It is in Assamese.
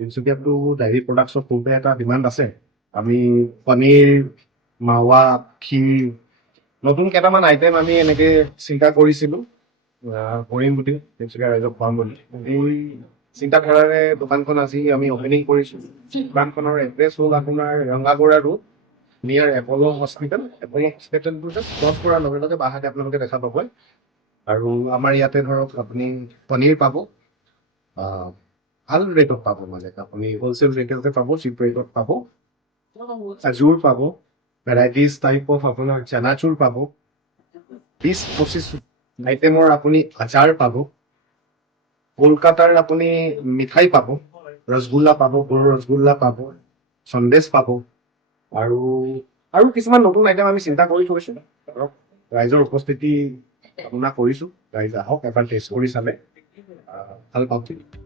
তিনিচুকীয়াতো ডায়েৰী প্ৰডাক্টছৰ পূৰ্বে এটা ডিমাণ্ড আছে। আমি পনীৰ, মাৱা, ক্ষীৰ, নতুন কেইটামান আইটেম আমি এনেকে চিন্তা কৰিছিলোঁ কৰিম বুলি, তিনিচুকীয়া ৰাইজক খুৱাম বুলি। এই চিন্তাধাৰাৰে দোকানখন আজি আমি অপেনিং কৰিছোঁ। দোকানখনৰ এড্ৰেছ হ'ল আপোনাৰ Rangagora road, near Apollo' hospital. Apollo' হস্পিটেলটো জাষ্ট ক্ৰছ কৰাৰ লগে লগে বাহাতে আপোনালোকে দেখা পাব। আৰু আমাৰ ইয়াতে ধৰক আপুনি পনীৰ পাব, ভাল ৰেটত পাব, মানে আপুনি হোলচেল ৰেটতে পাব, চিপ ৰেটত পাব। খাজুৰ পাব, ভেৰাইটিজ টাইপ অফ আপোনাৰ চানাচুৰ পাব, 20-25 আইটেমৰ আপুনি আচাৰ পাব, কলকাতাৰ আপুনি মিঠাই পাব, ৰসগোল্লা পাব, গুড় ৰসগোল্লা পাব, সন্দেশ পাব, আৰু কিছুমান নতুন আইটেম আমি চিন্তা কৰি থৈছোঁ। ধৰক ৰাইজৰ উপস্থিতি কামনা কৰিছোঁ, ৰাইজ আহক এবাৰ টেষ্ট কৰি চালে ভাল পাব।